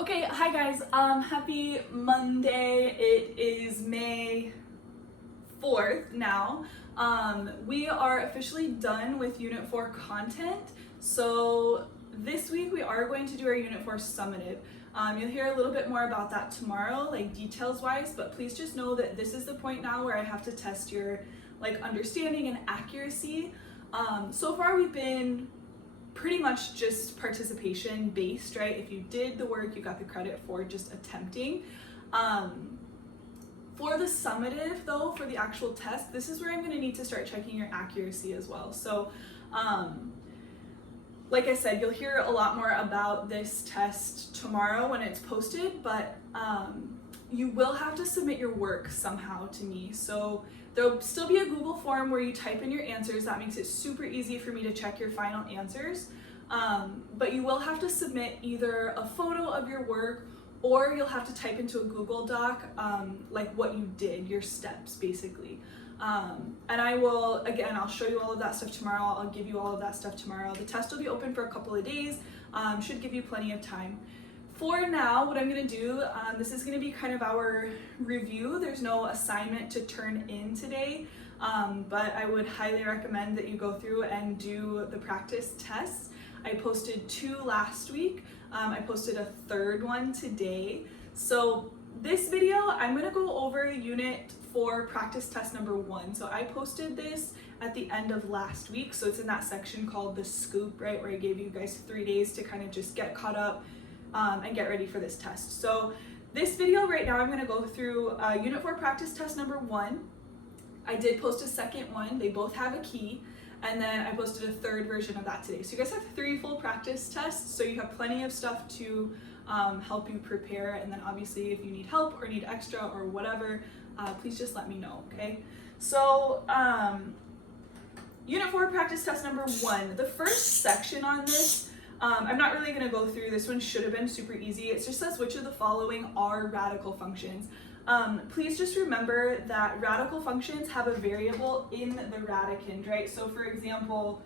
Okay, hi guys. Happy Monday. It is May 4th now. We are officially done with Unit 4 content. So this week we are going to do our Unit 4 summative. You'll hear a little bit more about that tomorrow, like details wise, but please just know that this is the point now where I have to test your understanding and accuracy. So far we've been pretty much just participation based, right? If you did the work, you got the credit for just attempting. For the summative though, for the actual test, this is where I'm going to need to start checking your accuracy as well. So like I said, you'll hear a lot more about this test tomorrow when it's posted, but you will have to submit your work somehow to me. So there'll still be a Google form where you type in your answers. That makes it super easy for me to check your final answers. But you will have to submit either a photo of your work, or you'll have to type into a Google Doc like what you did, your steps basically. And I'll show you all of that stuff tomorrow. I'll give you all of that stuff tomorrow. The test will be open for a couple of days, should give you plenty of time. For now, what I'm gonna do, this is gonna be kind of our review. There's no assignment to turn in today, but I would highly recommend that you go through and do the practice tests. I posted 2 last week. I posted a 3rd one today. So this video, I'm gonna go over Unit 4 practice test number 1. So I posted this at the end of last week. So it's in that section called the scoop, right? Where I gave you guys 3 days to kind of just get caught up and get ready for this test. So this video right now, I'm going to go through Unit 4 practice test number 1. I did post a second one. They both have a key. And then I posted a 3rd version of that today. So you guys have 3 full practice tests. So you have plenty of stuff to help you prepare. And then obviously if you need help or need extra or whatever, please just let me know, okay? So Unit 4 practice test number 1. The first section on this, I'm not really going to go through. This one should have been super easy. It just says which of the following are radical functions. Please just remember that radical functions have a variable in the radicand, right? So for example,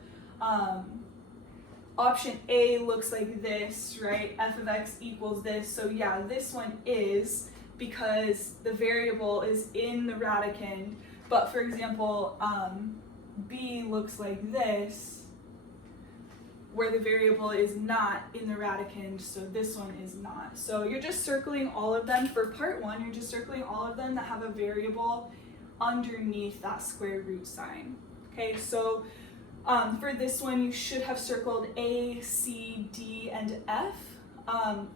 option A looks like this, right? F of x equals this. So yeah, this one is because the variable is in the radicand. But for example, B looks like this, where the variable is not in the radicand, so this one is not. So you're just circling all of them for part 1, you're just circling all of them that have a variable underneath that square root sign. Okay, so for this one, you should have circled A, C, D, and F.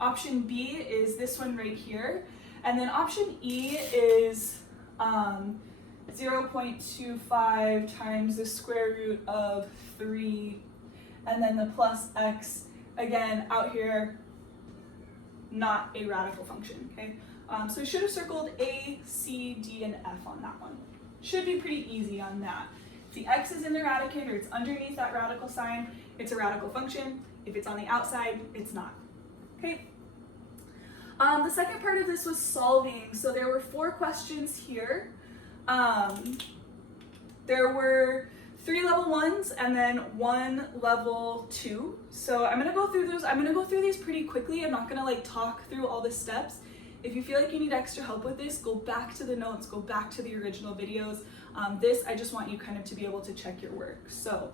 Option B is this one right here. And then option E is 0.25 times the square root of 3, and then the plus x, again, out here, not a radical function, okay? So we should have circled A, C, D, and F on that one. Should be pretty easy on that. If the x is in the radicand or it's underneath that radical sign, it's a radical function. If it's on the outside, it's not, okay? The second part of this was solving. So there were 4 questions here. There were 3 level 1s and then 1 level 2. So I'm gonna go through those. I'm gonna go through these pretty quickly. I'm not gonna talk through all the steps. If you feel like you need extra help with this, go back to the notes, go back to the original videos. This, I just want you kind of to be able to check your work. So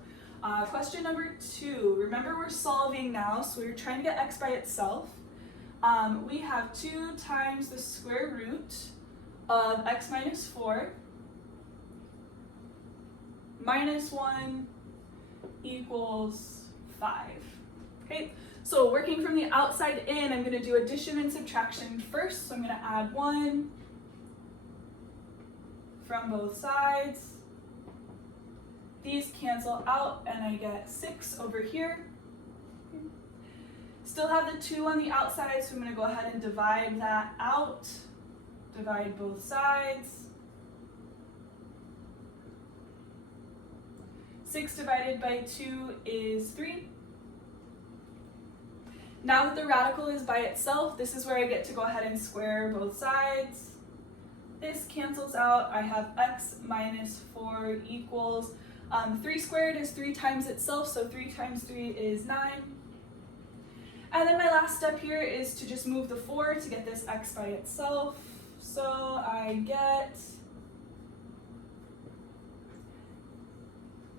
question number 2, remember we're solving now, so we're trying to get x by itself. We have 2 times the square root of x minus 4 minus 1 equals 5. Okay, so working from the outside in, I'm going to do addition and subtraction first. So I'm going to add 1 from both sides. These cancel out and I get 6 over here. Still have the 2 on the outside, so I'm going to go ahead and divide that out. Divide both sides. 6 divided by 2 is 3. Now that the radical is by itself, this is where I get to go ahead and square both sides. This cancels out. I have x minus 4 equals 3 squared is 3 times itself, so 3 times 3 is 9. And then my last step here is to just move the 4 to get this x by itself. So I get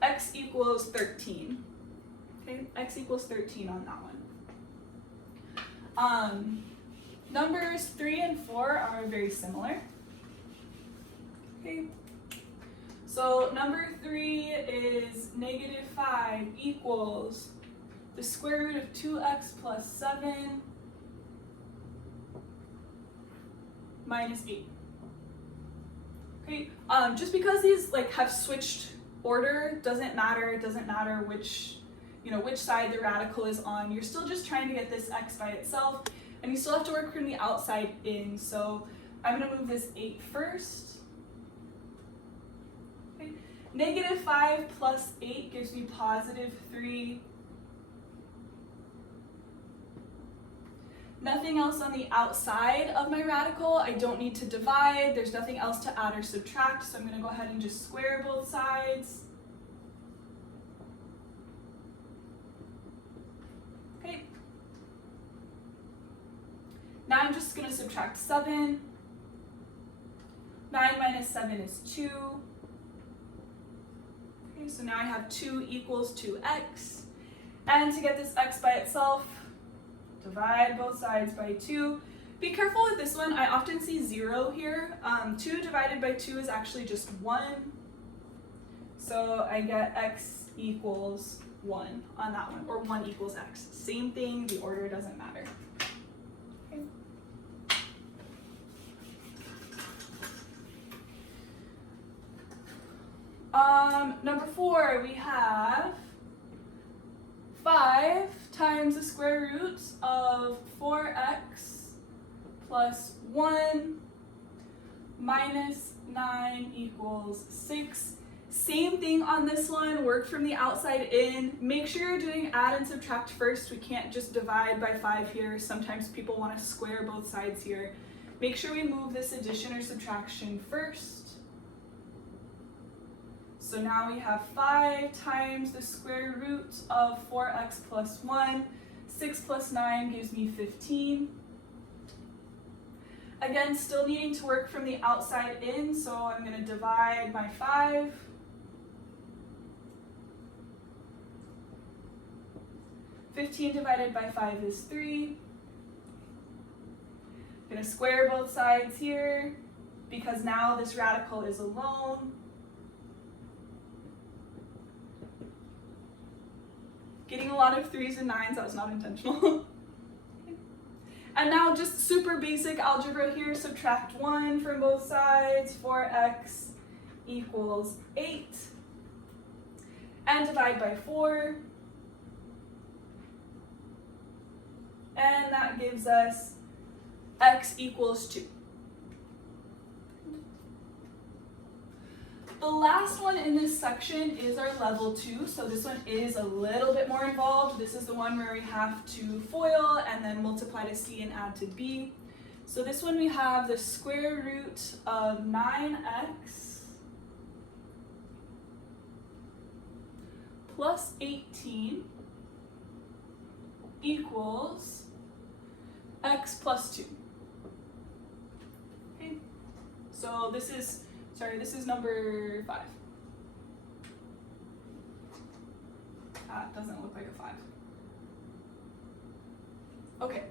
x equals 13. Okay, x equals 13 on that one. Numbers 3 and 4 are very similar. Okay, so number 3 is -5 equals the square root of 2x plus 7 minus 8. Okay, just because these like have switched order doesn't matter. It doesn't matter which side the radical is on. You're still just trying to get this x by itself, and you still have to work from the outside in. So I'm going to move this 8 first. Okay. -5 plus 8 gives me +3. Nothing else on the outside of my radical. I don't need to divide. There's nothing else to add or subtract, so I'm going to go ahead and just square both sides. Okay. Now I'm just going to subtract 7. 9 minus 7 is 2. Okay, so now I have 2 equals 2x. And to get this x by itself, divide both sides by 2. Be careful with this one. I often see 0 here. 2 divided by 2 is actually just 1. So I get x equals 1 on that one, or 1 equals x. Same thing, the order doesn't matter. Okay. Number 4, we have 5 times the square root of 4x plus 1 minus 9 equals 6. Same thing on this one, work from the outside in. Make sure you're doing add and subtract first. We can't just divide by 5 here. Sometimes people want to square both sides here. Make sure we move this addition or subtraction first. So now we have 5 times the square root of 4x plus 1. 6 plus 9 gives me 15. Again, still needing to work from the outside in, so I'm going to divide by 5. (15) divided by 5 is 3. I'm going to square both sides here because now this radical is alone. Getting a lot of 3s and 9s, that was not intentional. And now just super basic algebra here, subtract 1 from both sides, 4x equals 8. And divide by 4. And that gives us x equals 2. The last one in this section is our level 2, so this one is a little bit more involved. This is the one where we have to FOIL and then multiply to c and add to b. So this one we have the square root of 9x plus 18 equals x plus 2. Okay, so this is number 5. That doesn't look like a 5. Okay.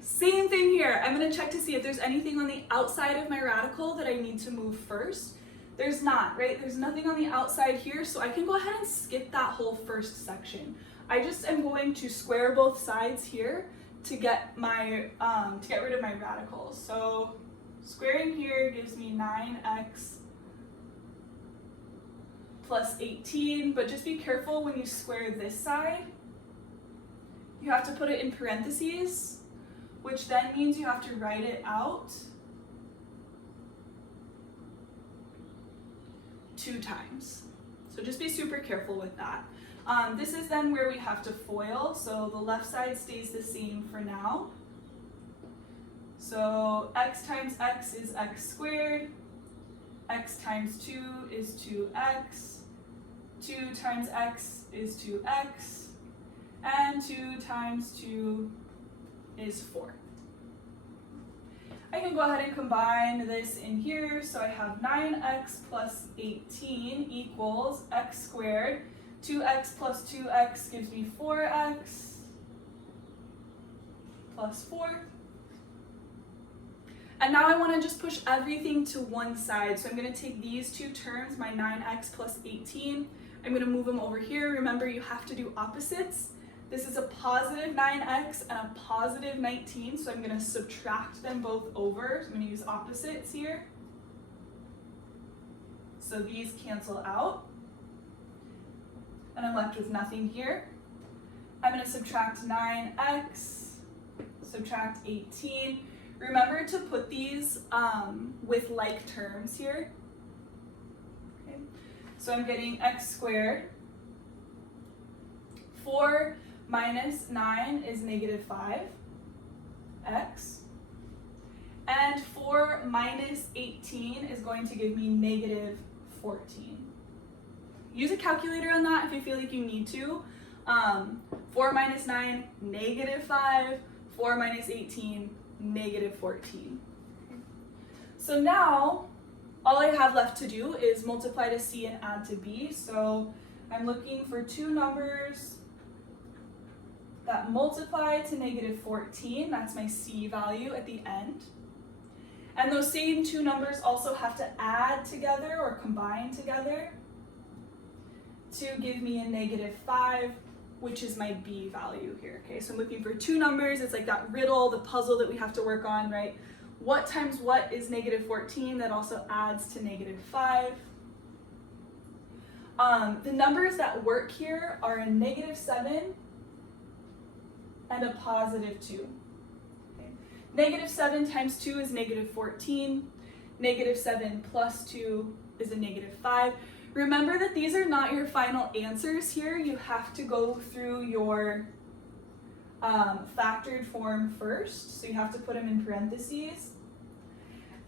Same thing here. I'm going to check to see if there's anything on the outside of my radical that I need to move first. There's not, right? There's nothing on the outside here, so I can go ahead and skip that whole first section. I just am going to square both sides here to get my to get rid of my radicals. So squaring here gives me 9x plus 18, but just be careful when you square this side. You have to put it in parentheses, which then means you have to write it out 2 times. So just be super careful with that. This is then where we have to FOIL, so the left side stays the same for now. So x times x is x squared, x times 2 is 2x, 2 times x is 2x, and 2 times 2 is 4. I can go ahead and combine this in here, so I have 9x plus 18 equals x squared. 2x plus 2x gives me 4x plus 4. And now I want to just push everything to one side. So I'm going to take these two terms, my 9x plus 18. I'm going to move them over here. Remember, you have to do opposites. This is a positive 9x and a positive 19, so I'm going to subtract them both over. So I'm going to use opposites here. So these cancel out. And I'm left with nothing here. I'm going to subtract 9x, subtract 18. Remember to put these with like terms here. Okay. So I'm getting x squared. 4 minus 9 is negative 5x. And 4 minus 18 is going to give me negative 14. Use a calculator on that if you feel like you need to. 4 minus 9, negative 5. 4 minus 18, negative 14. So now, all I have left to do is multiply to c and add to b. So I'm looking for two numbers that multiply to negative 14. That's my c value at the end. And those same two numbers also have to add together or combine together to give me a negative 5, which is my b value here. Okay, so I'm looking for two numbers. It's like that riddle, the puzzle that we have to work on, right? What times what is negative 14? That also adds to negative 5. The numbers that work here are a negative 7 and a positive 2. Okay. Negative 7 times 2 is negative 14. Negative 7 plus 2 is a negative 5. Remember that these are not your final answers here. You have to go through your factored form first. So you have to put them in parentheses.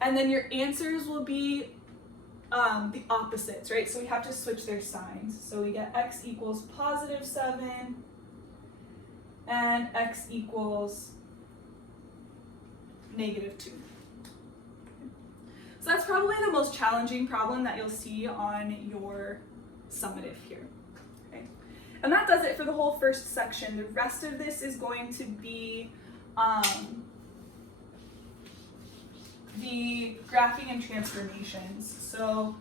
And then your answers will be the opposites, right? So we have to switch their signs. So we get x equals positive 7 and x equals negative 2. So that's probably the most challenging problem that you'll see on your summative here. Okay? And that does it for the whole first section. The rest of this is going to be the graphing and transformations. So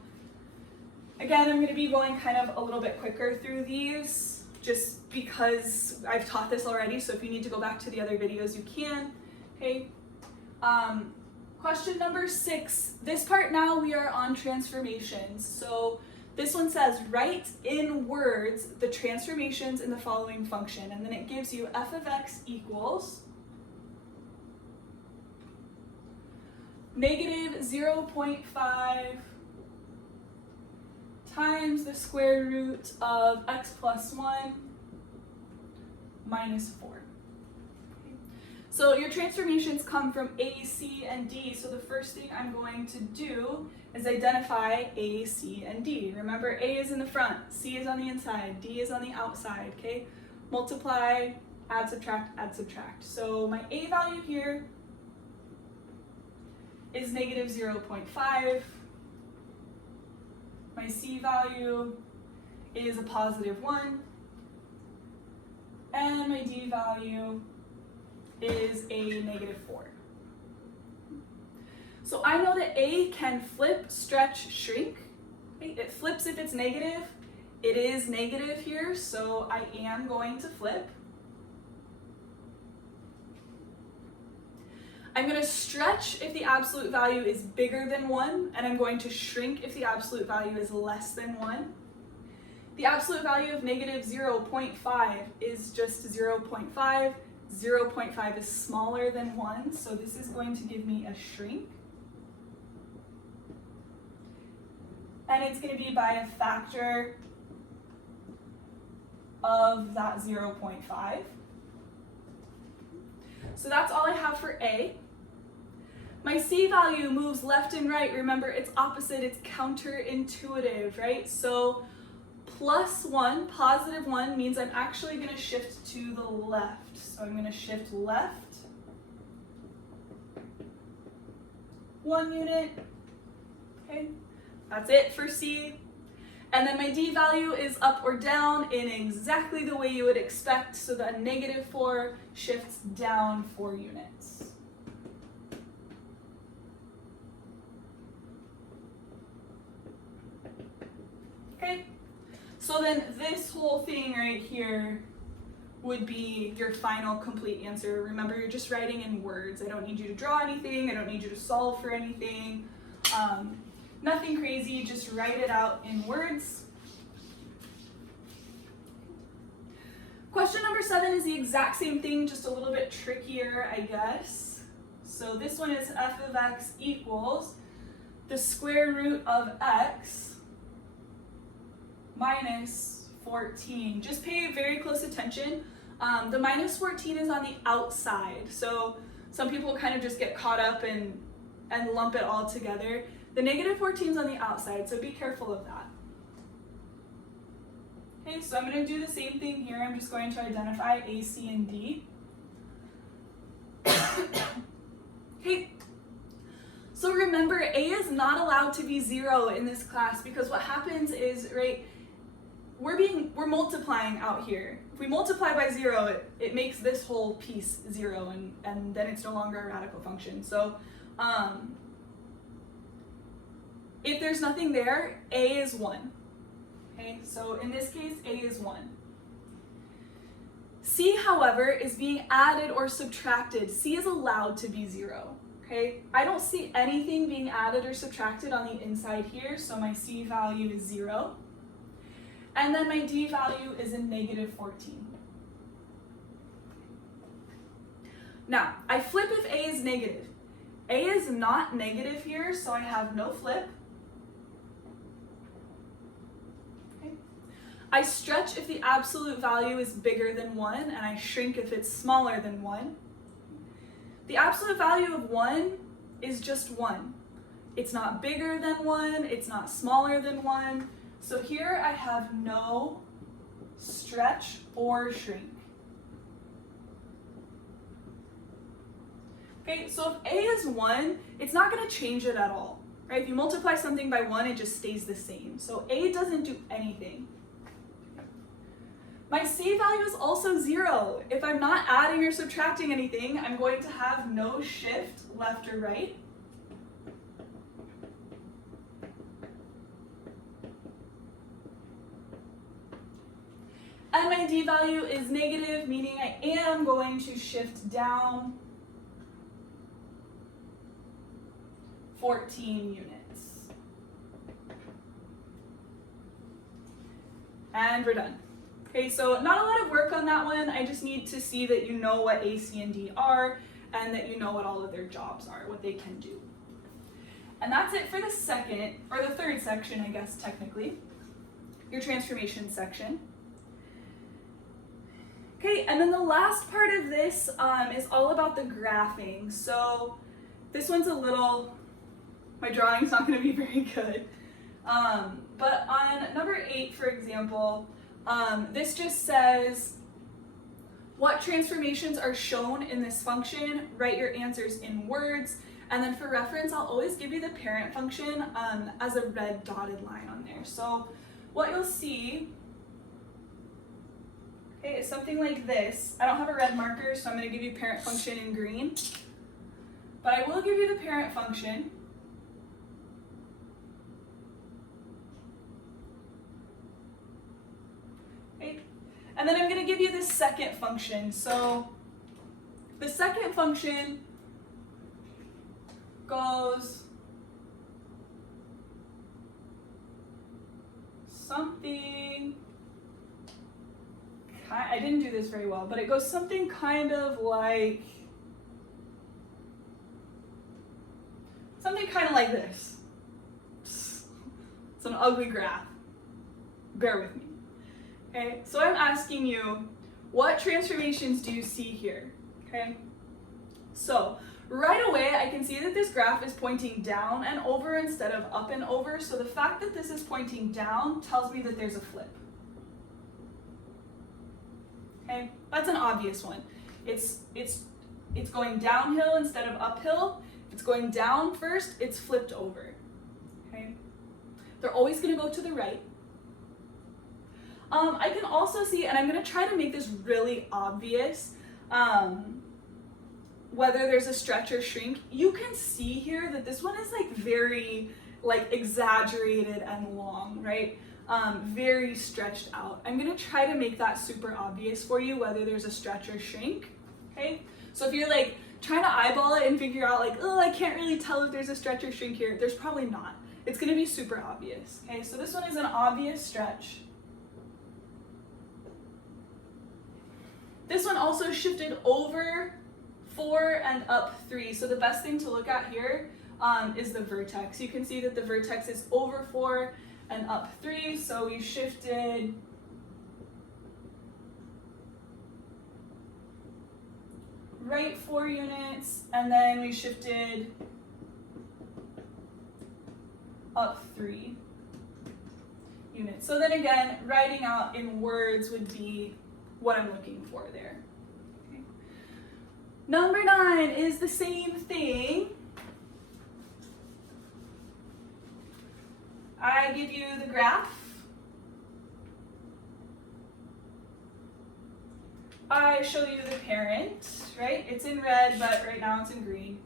again, I'm going to be going kind of a little bit quicker through these just because I've taught this already. So if you need to go back to the other videos, you can. Okay. Question number 6, this part now we are on transformations. So this one says, write in words the transformations in the following function. And then it gives you f of x equals negative 0.5 times the square root of x plus 1 minus 4. So your transformations come from A, C, and D. So the first thing I'm going to do is identify A, C, and D. Remember, A is in the front, C is on the inside, D is on the outside, okay? Multiply, add, subtract, add, subtract. So my A value here is negative 0.5. My C value is a positive 1. And my D value is a negative 4. So I know that A can flip, stretch, shrink. Okay? It flips if it's negative. It is negative here, so I am going to flip. I'm going to stretch if the absolute value is bigger than 1, and I'm going to shrink if the absolute value is less than 1. The absolute value of negative 0.5 is just 0.5. 0.5 is smaller than 1, so this is going to give me a shrink. And it's going to be by a factor of that 0.5. So that's all I have for A. My C value moves left and right. Remember, it's opposite, it's counterintuitive, right? So plus 1, positive 1, means I'm actually going to shift to the left. So I'm going to shift left 1 unit. Okay, that's it for C. And then my D value is up or down in exactly the way you would expect, so that -4 shifts down 4 units. Okay, so then this whole thing right here would be your final complete answer. Remember, you're just writing in words. I don't need you to draw anything. I don't need you to solve for anything. Nothing crazy, just write it out in words. Question number 7 is the exact same thing, just a little bit trickier, I guess. So this one is f of x equals the square root of x minus 14. Just pay very close attention. The minus 14 is on the outside, so some people kind of just get caught up and lump it all together. The -14 is on the outside, so be careful of that. Okay, so I'm going to do the same thing here. I'm just going to identify A, C, and D. Okay, so remember, A is not allowed to be 0 in this class, because what happens is, right, we're multiplying out here. If we multiply by 0, it makes this whole piece 0, and then it's no longer a radical function. So if there's nothing there, A is 1. Okay, so in this case, A is 1. C, however, is being added or subtracted. C is allowed to be 0. Okay, I don't see anything being added or subtracted on the inside here, so my C value is 0. And then my D value is a -14. Now, I flip if A is negative. A is not negative here, so I have no flip. Okay. I stretch if the absolute value is bigger than 1, and I shrink if it's smaller than 1. The absolute value of 1 is just 1. It's not bigger than 1, it's not smaller than 1. So here I have no stretch or shrink. Okay, so if A is 1, it's not going to change it at all, right? If you multiply something by 1, it just stays the same. So A doesn't do anything. My C value is also 0. If I'm not adding or subtracting anything, I'm going to have no shift left or right. And my D value is negative, meaning I am going to shift down 14 units. And we're done. Okay, so not a lot of work on that one. I just need to see that you know what A, C, and D are, and that you know what all of their jobs are, what they can do. And that's it for the second, or the third section, I guess, technically, your transformation section. Okay, and then the last part of this is all about the graphing. So this one's a little, my drawing's not going to be very good. But on number 8, for example, this just says what transformations are shown in this function, write your answers in words, and then for reference, I'll always give you the parent function as a red dotted line on there. So what you'll see, okay, is something like this. I don't have a red marker, so I'm going to give you parent function in green, but I will give you the parent function. And then I'm going to give you the second function. So the second function goes something, I didn't do this very well, but it goes something kind of like this. It's an ugly graph. Bear with me. Okay, so I'm asking you, what transformations do you see here? Okay, so right away I can see that this graph is pointing down and over instead of up and over, so the fact that this is pointing down tells me that there's a flip. That's an obvious one. It's going downhill instead of uphill. If it's going down first, it's flipped over. Okay? They're always going to go to the right. I can also see, and I'm going to try to make this really obvious, whether there's a stretch or shrink. You can see here that this one is like very like exaggerated and long, right? Very stretched out. I'm going to try to make that super obvious for you, whether there's a stretch or shrink. Okay? So if you're like trying to eyeball it and figure out like, oh, I can't really tell if there's a stretch or shrink here, there's probably not. It's going to be super obvious. Okay? So this one is an obvious stretch. This one also shifted over 4 and up 3. So the best thing to look at here is the vertex. You can see that the vertex is over 4 and up 3. So we shifted right 4 units, and then we shifted up 3 units. So then again, writing out in words would be what I'm looking for there. Okay. Number 9 is the same thing. I give you the graph. I show you the parent, right? It's in red, but right now it's in green.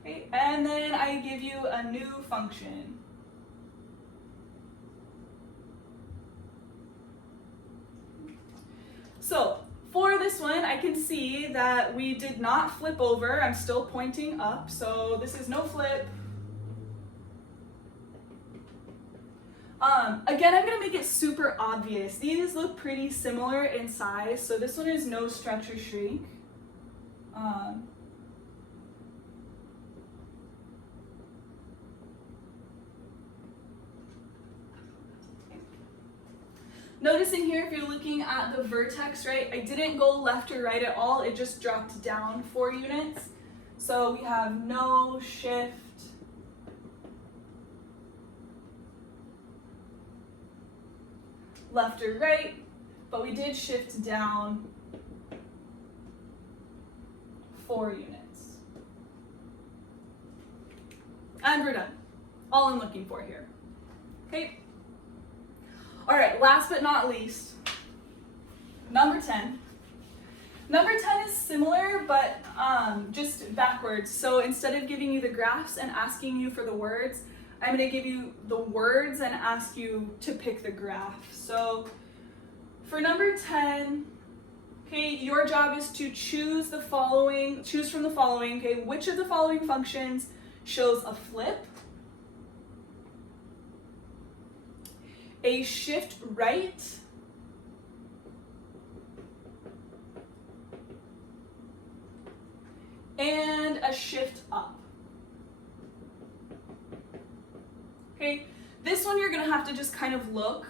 Okay. And then I give you a new function. So for this one, I can see that we did not flip over. I'm still pointing up, so this is no flip. Again, I'm going to make it super obvious. These look pretty similar in size, so this one is no stretch or shrink. Noticing here, if you're looking at the vertex, right, I didn't go left or right at all. It just dropped down 4 units. So we have no shift. Left or right, but we did shift down 4 units. And we're done. All I'm looking for here. Okay. All right, last but not least, number 10. Number 10 is similar, but just backwards. So instead of giving you the graphs and asking you for the words, I'm going to give you the words and ask you to pick the graph. So for number 10, okay, your job is to choose from the following, okay, which of the following functions shows a flip, a shift right, and a shift up. Okay, this one you're gonna have to just kind of look.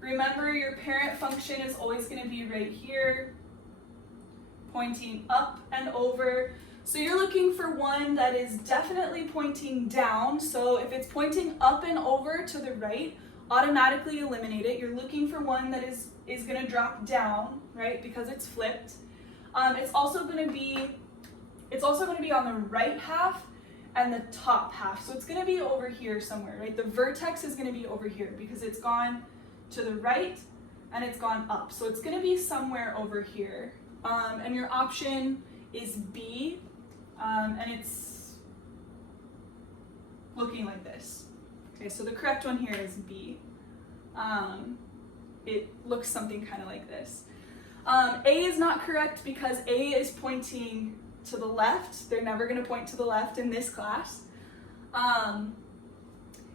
Remember, your parent function is always gonna be right here, pointing up and over. So you're looking for one that is definitely pointing down. So if it's pointing up and over to the right, automatically eliminate it. You're looking for one that is gonna drop down, right? Because it's flipped. It's also gonna be on the right half and the top half. So it's gonna be over here somewhere, right? The vertex is gonna be over here because it's gone to the right and it's gone up. So it's gonna be somewhere over here. And your option is B, and it's looking like this. Okay, so the correct one here is B. It looks something kind of like this. A is not correct because A is pointing to the left. They're never going to point to the left in this class.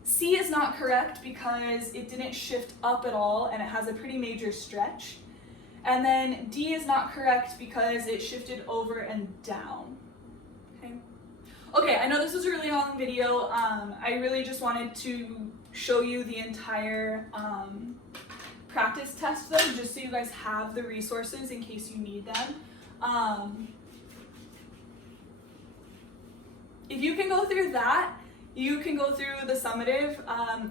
C is not correct because it didn't shift up at all and it has a pretty major stretch. And then D is not correct because it shifted over and down. Okay, I know this was a really long video. I really just wanted to show you the entire practice test though, just so you guys have the resources in case you need them. If you can go through that, you can go through the summative,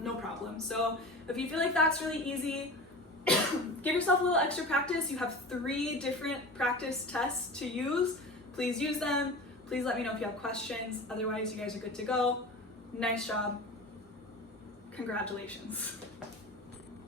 no problem. So if you feel like that's really easy, give yourself a little extra practice. You have 3 different practice tests to use. Please use them. Please let me know if you have questions. Otherwise, you guys are good to go. Nice job. Congratulations.